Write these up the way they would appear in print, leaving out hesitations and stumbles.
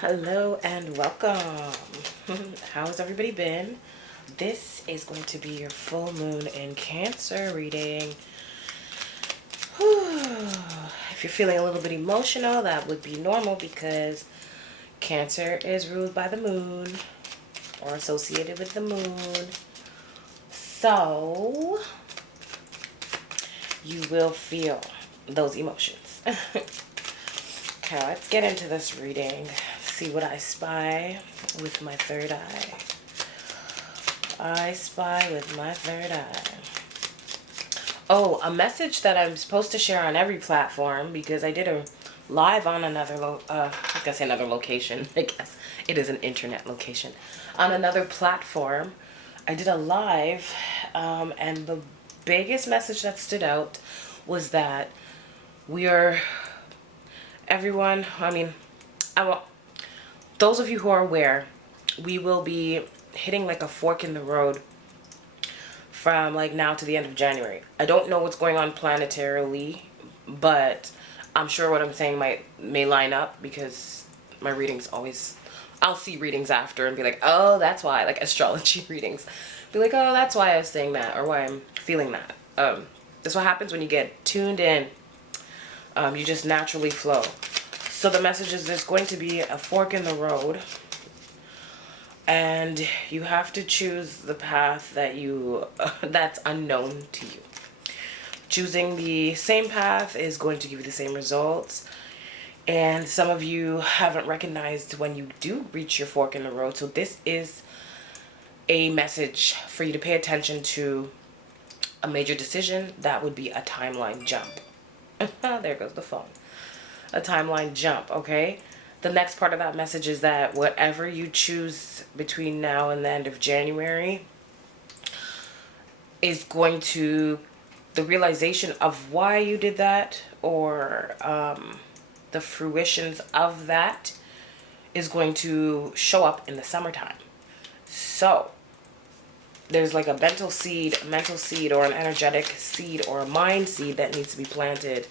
Hello and welcome. How's everybody been? This is going to be your full moon in Cancer reading. If you're feeling a little bit emotional, that would be normal because Cancer is ruled by the moon or associated with the moon. So you will feel those emotions. Okay, let's get into this reading. See what I spy with my third eye. I spy with my third eye. Oh, a message that I'm supposed to share on every platform because I did a live on another, I guess another location. I guess it is an internet location. On another platform, I did a live, and the biggest message that stood out was that we are, everyone, those of you who are aware, we will be hitting like a fork in the road from like now to the end of January. I don't know what's going on planetarily, but I'm sure what I'm saying may line up because my readings always, I'll see readings after and be like, oh, that's why, like astrology readings. Be like, oh, that's why I was saying that or why I'm feeling that. That's what happens when you get tuned in. You just naturally flow. So the message is there's going to be a fork in the road, and you have to choose the path that that's unknown to you. Choosing the same path is going to give you the same results, and some of you haven't recognized when you do reach your fork in the road. So this is a message for you to pay attention to a major decision. That would be a timeline jump. There goes the phone. A timeline jump, okay? The next part of that message is that whatever you choose between now and the end of January is going to, the realization of why you did that, or the fruitions of that is going to show up in the summertime. So there's like a mental seed, or an energetic seed, or a mind seed that needs to be planted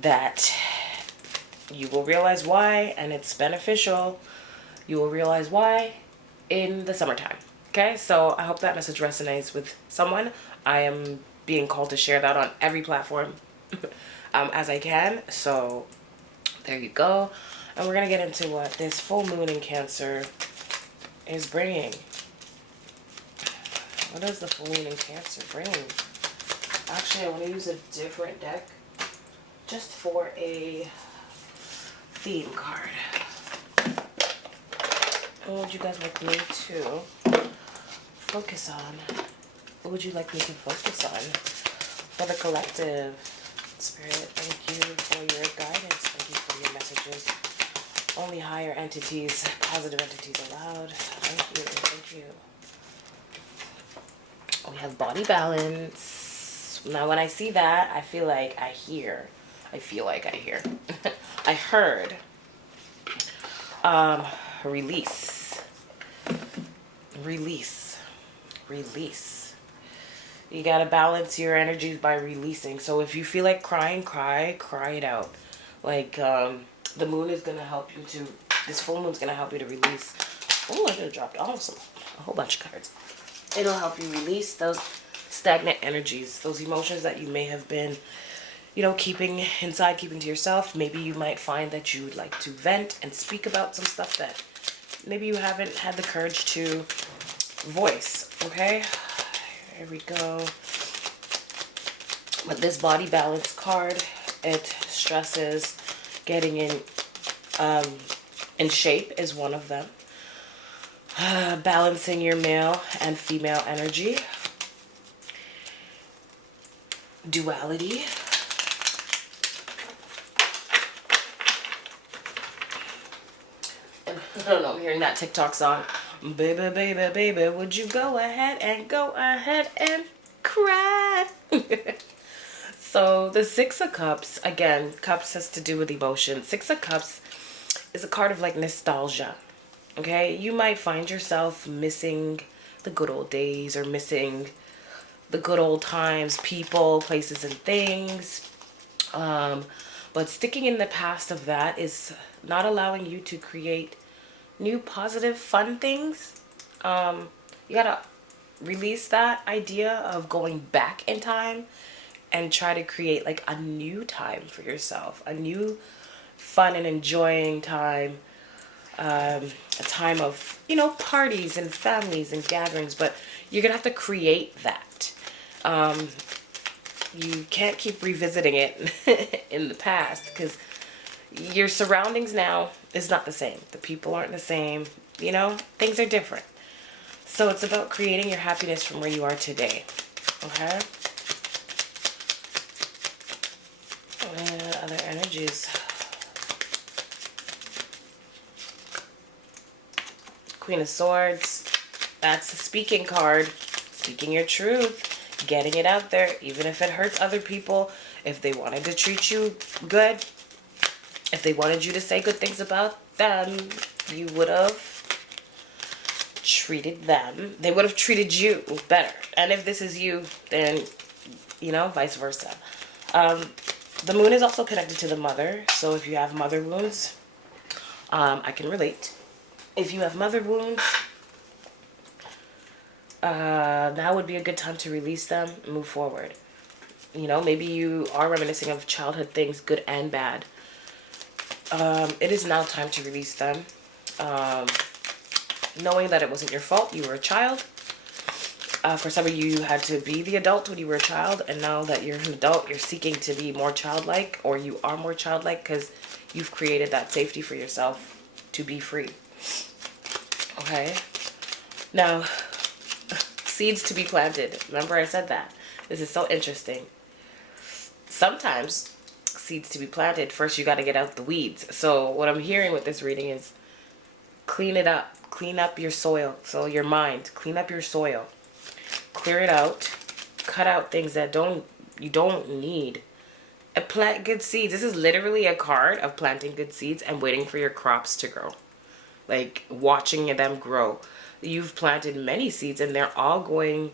that you will realize why, and it's beneficial. You will realize why in the summertime. Okay, so I hope that message resonates with someone. I am being called to share that on every platform as I can. So there you go. And we're going to get into what this full moon in Cancer is bringing. What does the full moon in Cancer bring? Actually, I want to use a different deck just for a theme card. What would you guys like me to focus on? What would you like me to focus on for the collective? Spirit, thank you for your guidance. Thank you for your messages. Only higher entities, positive entities allowed. Thank you, thank you. We have body balance. Now when I see that, I feel like I hear. I heard release. You gotta balance your energies by releasing. So if you feel like crying, cry it out. Like the moon is gonna help you to, this full moon's gonna help you to release. Oh, I just dropped a whole bunch of cards. It'll help you release those stagnant energies, those emotions that you may have been, keeping inside, keeping to yourself. Maybe you might find that you would like to vent and speak about some stuff that maybe you haven't had the courage to voice, okay? Here we go. With this body balance card, it stresses getting in shape is one of them. Balancing your male and female energy. Duality. I don't know, I'm hearing that TikTok song. Baby, baby, baby, would you go ahead and cry? So the Six of Cups, again, Cups has to do with emotion. Six of Cups is a card of like nostalgia. Okay, you might find yourself missing the good old days or missing the good old times, people, places, and things. But But sticking in the past of that is not allowing you to create new, positive, fun things. You gotta release that idea of going back in time and try to create like a new time for yourself, a new fun and enjoying time, a time of, you know, parties and families and gatherings, but you're gonna have to create that. You can't keep revisiting it in the past, because your surroundings now is not the same. The people aren't the same, you know, things are different. So it's about creating your happiness from where you are today. Okay? And other energies. Queen of Swords. That's the speaking card. Speaking your truth. Getting it out there. Even if it hurts other people. If they wanted to treat you good. If they wanted you to say good things about them, you would have treated them. They would have treated you better. And if this is you, then, you know, vice versa. The moon is also connected to the mother. So if you have mother wounds, I can relate. If you have mother wounds, now would be a good time to release them and move forward. You know, maybe you are reminiscing of childhood things, good and bad. It is now time to release them. Knowing that it wasn't your fault, you were a child. For some of you, you had to be the adult when you were a child, and now that you're an adult, you're seeking to be more childlike, or you are more childlike because you've created that safety for yourself to be free. Okay? Now, seeds to be planted. Remember I said that. This is so interesting. Sometimes seeds to be planted, first you got to get out the weeds. So what I'm hearing with this reading is clean it up. Clean up your soil. So your mind. Clean up your soil. Clear it out. Cut out things that you don't need. And plant good seeds. This is literally a card of planting good seeds and waiting for your crops to grow. Like watching them grow. You've planted many seeds and they're all going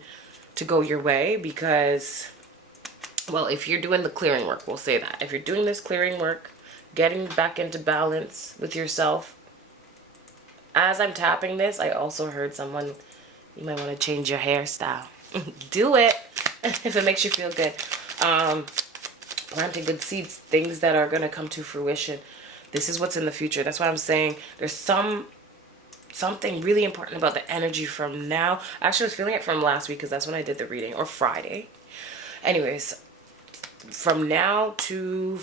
to go your way because, well, if you're doing the clearing work, we'll say that. If you're doing this clearing work, getting back into balance with yourself. As I'm tapping this, I also heard someone, you might want to change your hairstyle. Do it if it makes you feel good. Planting good seeds, things that are going to come to fruition. This is what's in the future. That's why I'm saying there's something really important about the energy from now. Actually, I was feeling it from last week because that's when I did the reading, or Friday. Anyways, from now to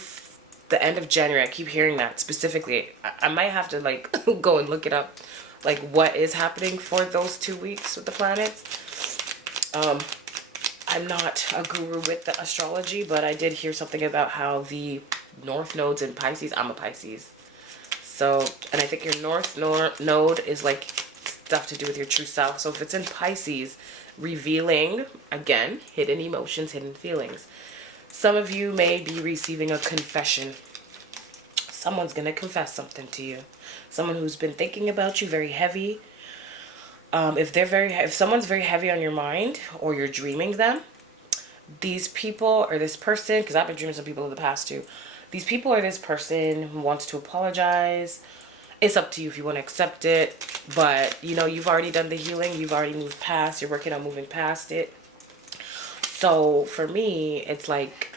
the end of January, I keep hearing that specifically. I might have to like go and look it up, like what is happening for those 2 weeks with the planets. I'm not a guru with the astrology, but I did hear something about how the north nodes in Pisces. I'm a Pisces. So, and I think your north node is like stuff to do with your true self. So if it's in Pisces, revealing, again, hidden emotions, hidden feelings. Some of you may be receiving a confession. Someone's going to confess something to you. Someone who's been thinking about you very heavy. If someone's very heavy on your mind, or you're dreaming them, these people or this person, because I've been dreaming some people in the past too. These people or this person who wants to apologize. It's up to you if you want to accept it. But, you know, you've already done the healing. You've already moved past. You're working on moving past it. So for me, it's like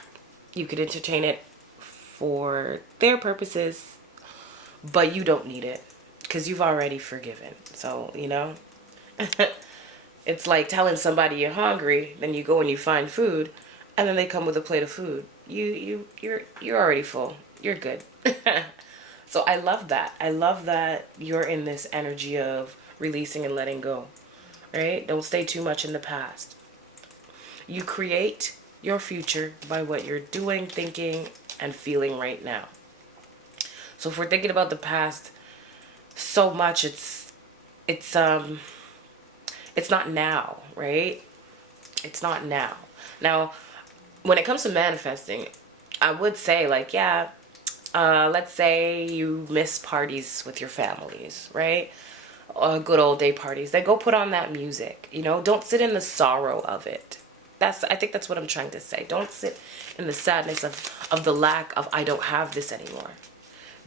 you could entertain it for their purposes, but you don't need it because you've already forgiven. So, you know, it's like telling somebody you're hungry, then you go and you find food, and then they come with a plate of food. You're already full. You're good. So I love that. I love that you're in this energy of releasing and letting go. Right? Don't stay too much in the past. You create your future by what you're doing, thinking, and feeling right now. So if we're thinking about the past so much, it's not now, right? It's not now. Now, when it comes to manifesting, I would say like, yeah, let's say you miss parties with your families, right? Good old day parties. Then go put on that music, you know? Don't sit in the sorrow of it. I think that's what I'm trying to say. Don't sit in the sadness of the lack of, I don't have this anymore.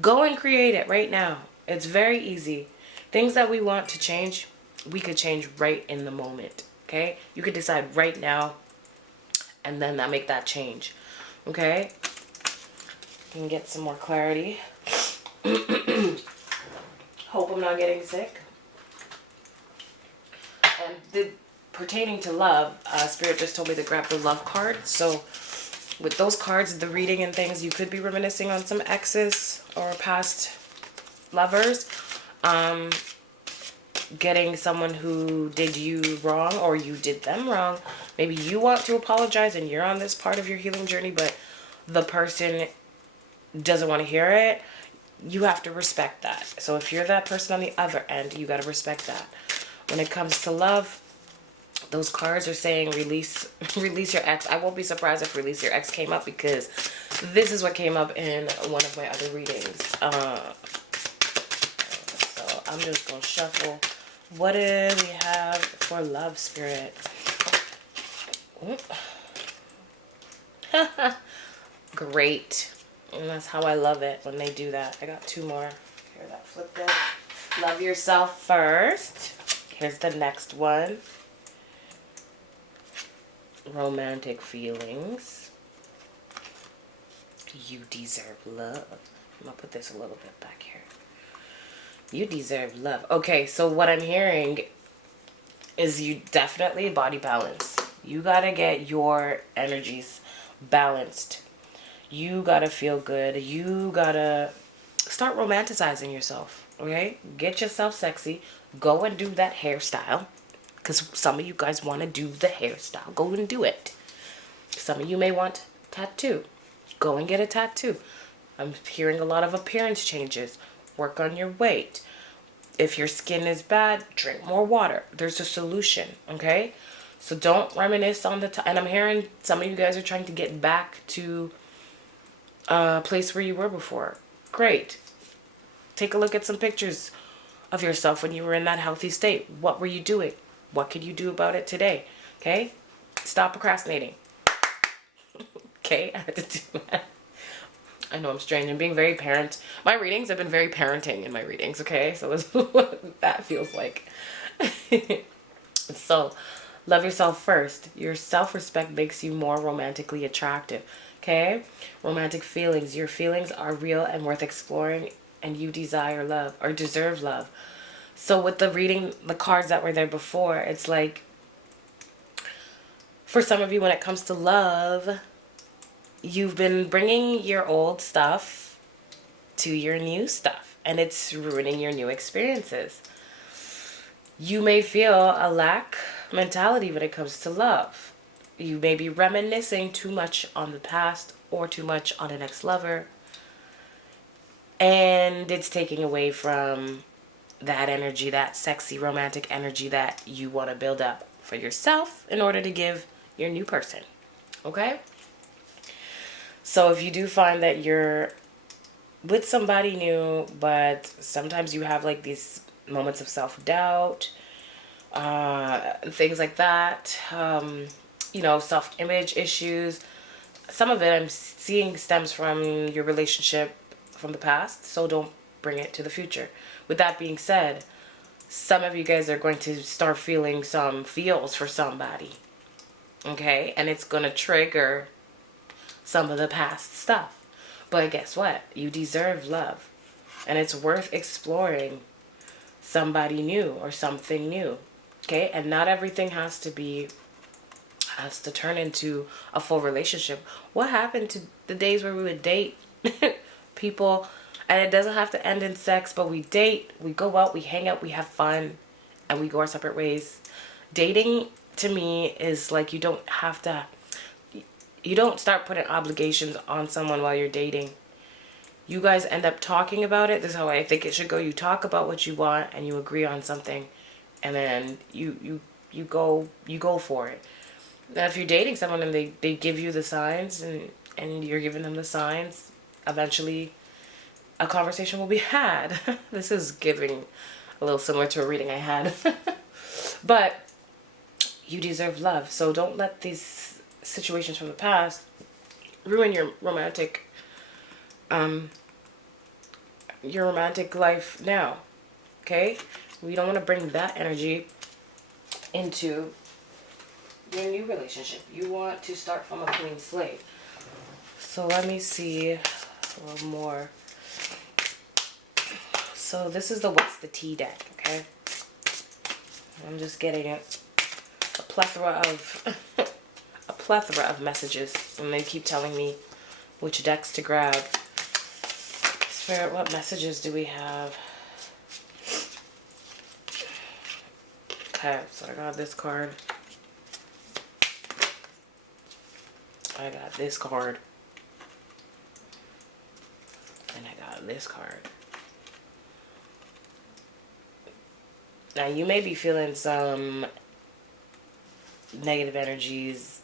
Go and create it right now. It's very easy. Things that we want to change, we could change right in the moment. Okay? You could decide right now and then make that change. Okay? You can get some more clarity. Hope I'm not getting sick. And pertaining to love, Spirit just told me to grab the love card. So with those cards, the reading and things, you could be reminiscing on some exes or past lovers. Getting someone who did you wrong or you did them wrong. Maybe you want to apologize and you're on this part of your healing journey, but the person doesn't want to hear it. You have to respect that. So if you're that person on the other end, you got to respect that. When it comes to love, those cards are saying release your ex. I won't be surprised if release your ex came up, because this is what came up in one of my other readings. So I'm just going to shuffle. What do we have for love, Spirit? Great. And that's how I love it when they do that. I got two more. Here, that flipped it. Love yourself first. Here's the next one. Romantic feelings. You deserve love. I'm going to put this a little bit back here. You deserve love. Okay, so what I'm hearing is you definitely body balance. You got to get your energies balanced. You got to feel good. You got to start romanticizing yourself, okay? Get yourself sexy. Go and do that hairstyle, because some of you guys want to do the hairstyle. Go and do it. Some of you may want tattoo. Go and get a tattoo. I'm hearing a lot of appearance changes. Work on your weight. If your skin is bad, drink more water. There's a solution, okay? So don't reminisce on the time. And I'm hearing some of you guys are trying to get back to a place where you were before. Great. Take a look at some pictures of yourself when you were in that healthy state. What were you doing? What could you do about it today? Okay? Stop procrastinating. Okay? I had to do that. I know I'm strange. I'm being very parent. My readings have been very parenting in my readings, okay? So that's what that feels like. So, love yourself first. Your self-respect makes you more romantically attractive, okay? Romantic feelings. Your feelings are real and worth exploring, and you desire love or deserve love. So with the reading, the cards that were there before, it's like, for some of you, when it comes to love, you've been bringing your old stuff to your new stuff, and it's ruining your new experiences. You may feel a lack mentality when it comes to love. You may be reminiscing too much on the past or too much on an ex-lover, and it's taking away from that energy, that sexy romantic energy that you want to build up for yourself in order to give your new person. Okay? So if you do find that you're with somebody new, but sometimes you have like these moments of self-doubt, things like that, you know, self-image issues, some of it I'm seeing stems from your relationship from the past, so don't bring it to the future. With that being said, some of you guys are going to start feeling some feels for somebody, okay? And it's going to trigger some of the past stuff. But guess what? You deserve love. And it's worth exploring somebody new or something new, okay? And not everything has to turn into a full relationship. What happened to the days where we would date people? And it doesn't have to end in sex, but we date, we go out, we hang out, we have fun, and we go our separate ways. Dating, to me, is like you don't start putting obligations on someone while you're dating. You guys end up talking about it. This is how I think it should go. You talk about what you want, and you agree on something, and then you go for it. Now, if you're dating someone and they give you the signs, and you're giving them the signs, eventually a conversation will be had. This is giving a little similar to a reading I had. But you deserve love. So don't let these situations from the past ruin your romantic life now. Okay? We don't want to bring that energy into your new relationship. You want to start from a clean slate. So let me see a little more. So this is the What's the Tea deck, okay? I'm just getting it. A plethora of messages, and they keep telling me which decks to grab. Spirit, what messages do we have? Okay, so I got this card. I got this card. And I got this card. Now, you may be feeling some negative energies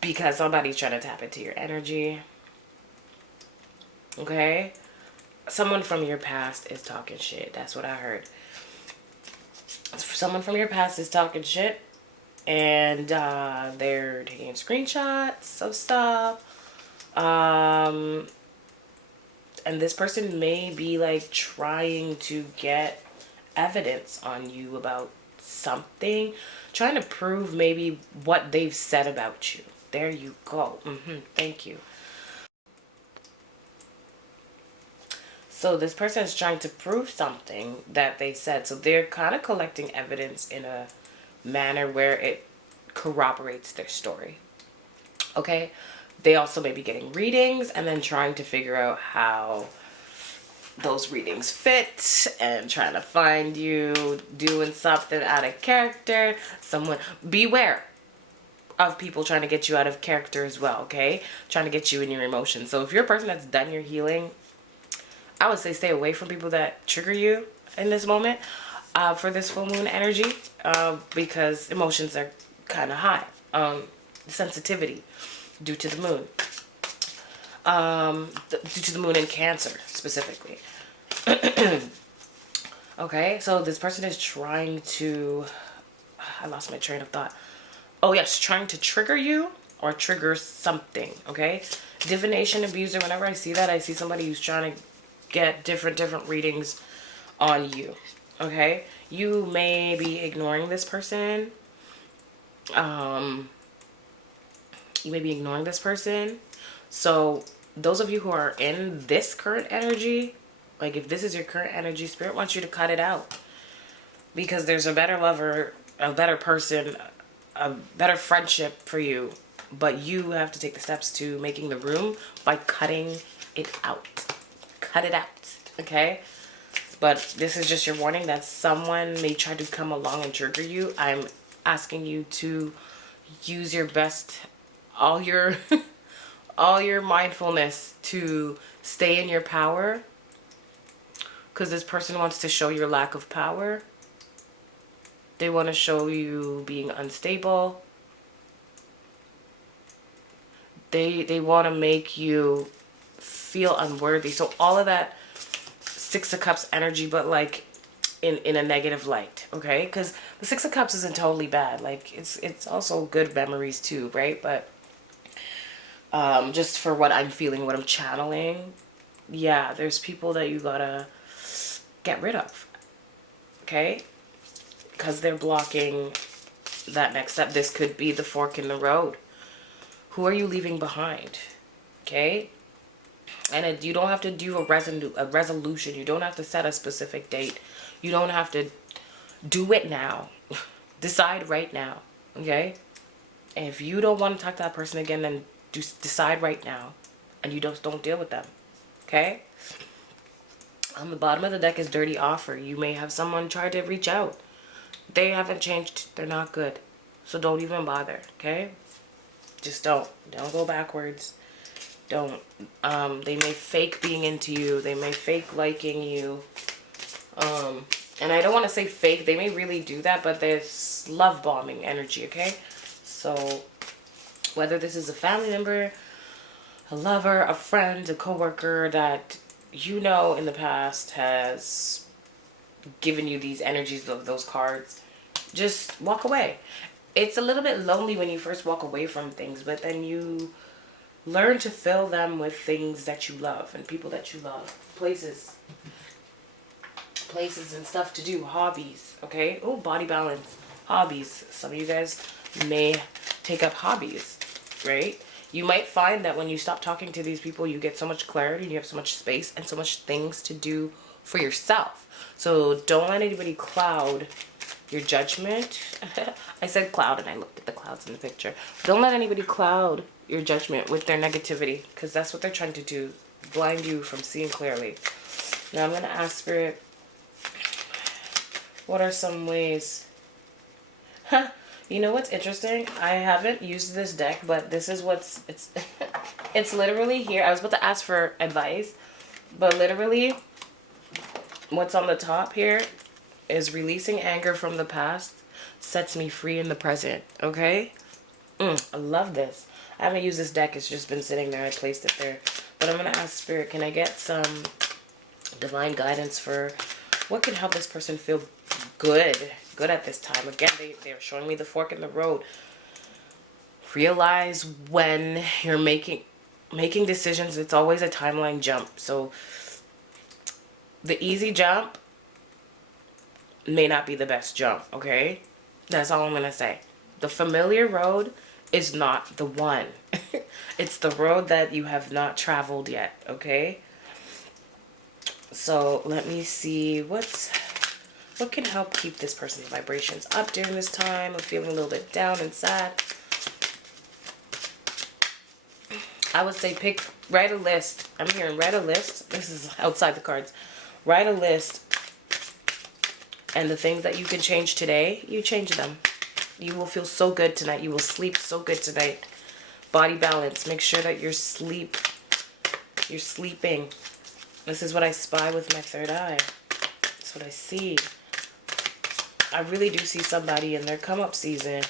because somebody's trying to tap into your energy. Okay? Someone from your past is talking shit. That's what I heard. Someone from your past is talking shit. And they're taking screenshots of stuff. And this person may be like trying to get evidence on you about something, trying to prove maybe what they've said about you. There you go. Thank you. So this person is trying to prove something that they said. So they're kind of collecting evidence in a manner where it corroborates their story. Okay? They also may be getting readings and then trying to figure out how those readings fit and trying to find you doing something out of character. Someone, beware of people trying to get you out of character as well, okay? Trying to get you in your emotions. So if you're a person that's done your healing, I would say stay away from people that trigger you in this moment for this full moon energy because emotions are kind of high. Sensitivity due to the moon. Due to the moon in Cancer, specifically. Okay, so this person is trying to... I lost my train of thought. Oh, yes, trying to trigger you or trigger something, okay? Divination, abuser, whenever I see that, I see somebody who's trying to get different readings on you, okay? You may be ignoring this person. You may be ignoring this person. So those of you who are in this current energy, like if this is your current energy, Spirit wants you to cut it out. Because there's a better lover, a better person, a better friendship for you. But you have to take the steps to making the room by cutting it out. Cut it out, okay? But this is just your warning that someone may try to come along and trigger you. I'm asking you to use your best, all your mindfulness to stay in your power, because this person wants to show your lack of power. They want to show you being unstable. They want to make you feel unworthy. So all of that Six of Cups energy, but like in a negative light, okay? Because the Six of Cups isn't totally bad. Like it's also good memories too, right? But just for what I'm feeling, what I'm channeling, yeah, there's people that you gotta get rid of, okay? Because they're blocking that next step. This could be the fork in the road. Who are you leaving behind, okay? And you don't have to do a resolution. You don't have to set a specific date. You don't have to do it now. Decide right now, okay? And if you don't want to talk to that person again, then decide right now. And you don't deal with them, okay? On the bottom of the deck is Dirty Offer. You may have someone try to reach out. They haven't changed. They're not good. So don't even bother, okay? Just don't. Don't go backwards. Don't. They may fake being into you. They may fake liking you. And I don't want to say fake. They may really do that, but there's love bombing energy, okay? So whether this is a family member, a lover, a friend, a coworker that you know in the past has given you these energies of those cards, just walk away. It's a little bit lonely when you first walk away from things, but then you Learn to fill them with things that you love and people that you love. Places and stuff to do. Hobbies, okay? Oh, body balance. Hobbies. Some of you guys may take up hobbies, right? You might find that when you stop talking to these people, you get so much clarity, you have so much space and so much things to do for yourself. So don't let anybody cloud your judgment. I said cloud and I looked at the clouds in the picture. Don't let anybody cloud your judgment with their negativity, because that's what they're trying to do. Blind you from seeing clearly. Now I'm going to ask Spirit, what are some ways? You know what's interesting? I haven't used this deck, but this is it's literally here. I was about to ask for advice, but literally what's on the top here is releasing anger from the past sets me free in the present. Okay? I love this. I haven't used this deck. It's just been sitting there. I placed it there. But I'm going to ask Spirit, can I get some divine guidance for what can help this person feel good at this time? Again, they're showing me the fork in the road. Realize when you're making decisions, it's always a timeline jump. So the easy jump may not be the best jump, okay? That's all I'm going to say. The familiar road is not the one. It's the road that you have not traveled yet, okay? So let me see what can help keep this person's vibrations up during this time of feeling a little bit down and sad. I would say write a list. I'm hearing write a list. This is outside the cards. Write a list. And the things that you can change today, you change them. You will feel so good tonight. You will sleep so good tonight. Body balance. Make sure that you're sleeping. This is what I spy with my third eye. That's what I see. I really do see somebody in their come up season.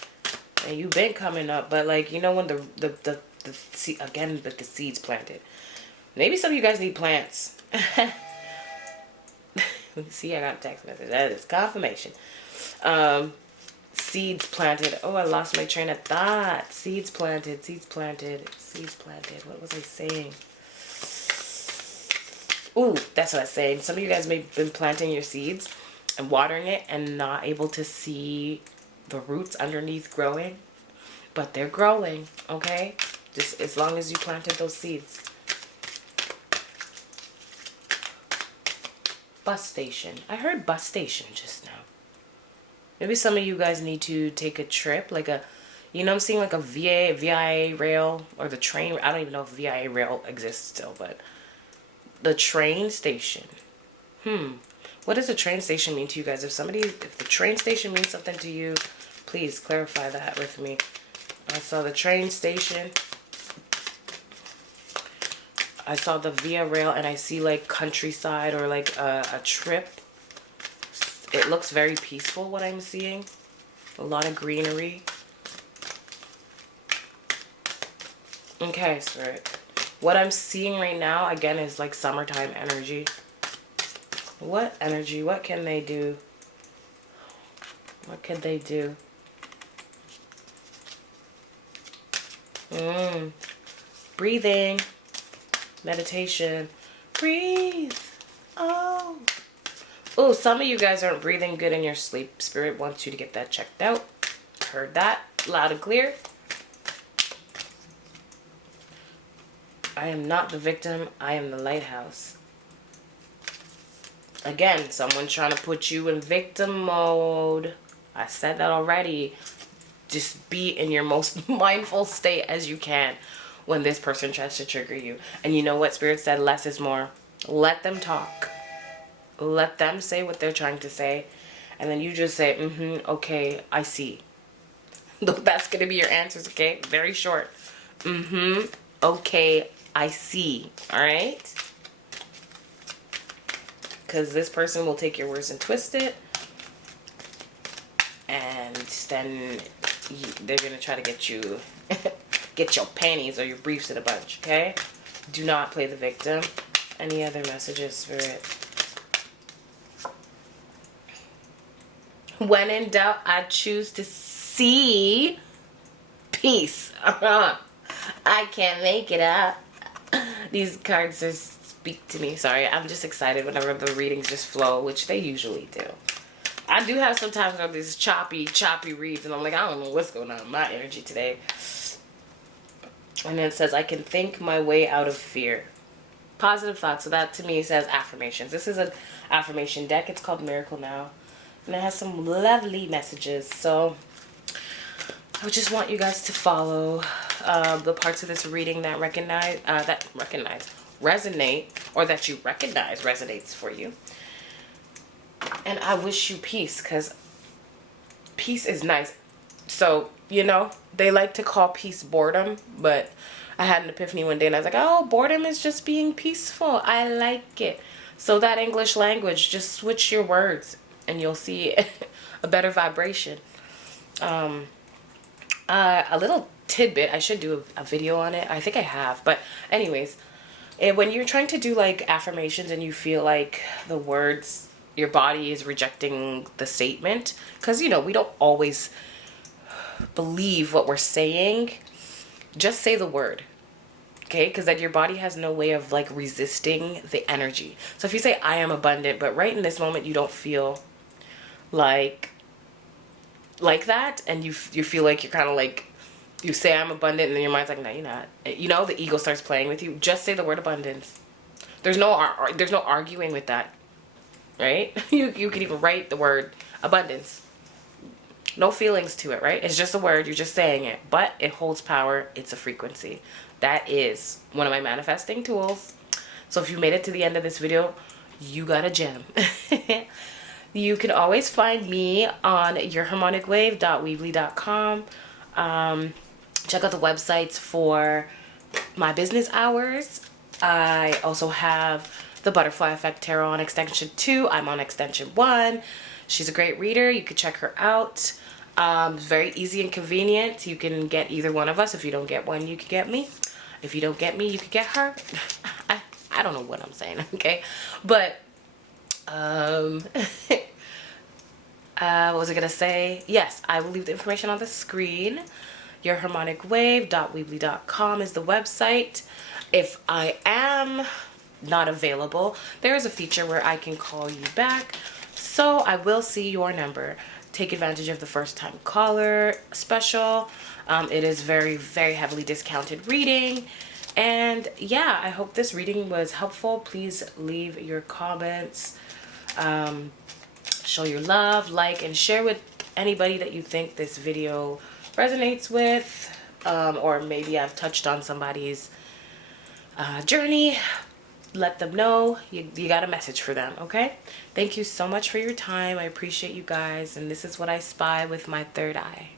And you've been coming up, but like, you know, when the seeds planted. Maybe some of you guys need plants. See, I got a text message. That is confirmation. Seeds planted. Oh, I lost my train of thought. Seeds planted. What was I saying? Ooh, that's what I was saying. Some of you guys may have been planting your seeds and watering it and not able to see the roots underneath growing. But they're growing, okay? Just as long as you planted those seeds. Bus station. I heard bus station just now. Maybe some of you guys need to take a trip, like a, you know, I'm seeing like a VIA rail or the train. I don't even know if VIA rail exists still, but the train station. What does the train station mean to you guys? If the train station means something to you, please clarify that with me. I saw the train station. I saw the Via Rail, and I see like countryside or like a trip. It looks very peaceful, what I'm seeing. A lot of greenery. Okay, Spirit. What I'm seeing right now, again, is like summertime energy. What energy? What can they do? What could they do? Breathing. Meditation. Breathe. Oh, some of you guys aren't breathing good in your sleep. Spirit wants you to get that checked out. Heard that loud and clear. I am not the victim. I am the lighthouse. Again, someone trying to put you in victim mode. I said that already. Just be in your most mindful state as you can when this person tries to trigger you. And you know what Spirit said? Less is more. Let them talk. Let them say what they're trying to say. And then you just say, okay, I see. That's going to be your answers, okay? Very short. Okay, I see. All right? Because this person will take your words and twist it. And then they're going to try to get you... get your panties or your briefs in a bunch, okay? Do not play the victim. Any other messages, Spirit? When in doubt, I choose to see peace. I can't make it up. These cards just speak to me. Sorry, I'm just excited whenever the readings just flow, which they usually do. I do have sometimes where these choppy reads, and I'm like, I don't know what's going on in my energy today. And then it says, I can think my way out of fear. Positive thoughts. So that to me says affirmations. This is an affirmation deck. It's called Miracle Now. And it has some lovely messages. So I just want you guys to follow the parts of this reading that resonate, or that you recognize resonates for you. And I wish you peace, because peace is nice. So, you know, they like to call peace boredom, but I had an epiphany one day and I was like, oh, boredom is just being peaceful. I like it. So that English language, just switch your words and you'll see a better vibration. A little tidbit, I should do a video on it. I think I have. But anyways, when you're trying to do like affirmations and you feel like the words, your body is rejecting the statement, because, you know, we don't always believe what we're saying, just say the word, okay? Because then your body has no way of like resisting the energy. So if you say I am abundant, but right in this moment you don't feel like that, and you feel like you're kind of like, you say I'm abundant and then your mind's like, no, you're not. You know, the ego starts playing with you. Just say the word abundance. There's no arguing with that, right? You can even write the word abundance. No feelings to it, right? It's just a word. You're just saying it. But it holds power. It's a frequency. That is one of my manifesting tools. So if you made it to the end of this video, you got a gem. You can always find me on yourharmonicwave.weebly.com. Check out the websites for my business hours. I also have the Butterfly Effect Tarot on Extension 2. I'm on Extension 1. She's a great reader. You could check her out. It's very easy and convenient. You can get either one of us. If you don't get one, you can get me. If you don't get me, you can get her. I don't know what I'm saying, okay? But, what was I going to say? Yes, I will leave the information on the screen. Yourharmonicwave.weebly.com is the website. If I am not available, there is a feature where I can call you back. So I will see your number. Take advantage of the first time caller special. It is very, very heavily discounted reading. And yeah, I hope this reading was helpful. Please leave your comments. Show your love, like, and share with anybody that you think this video resonates with. Or maybe I've touched on somebody's journey. Let them know you got a message for them, okay? Thank you so much for your time. I appreciate you guys, and this is what I spy with my third eye.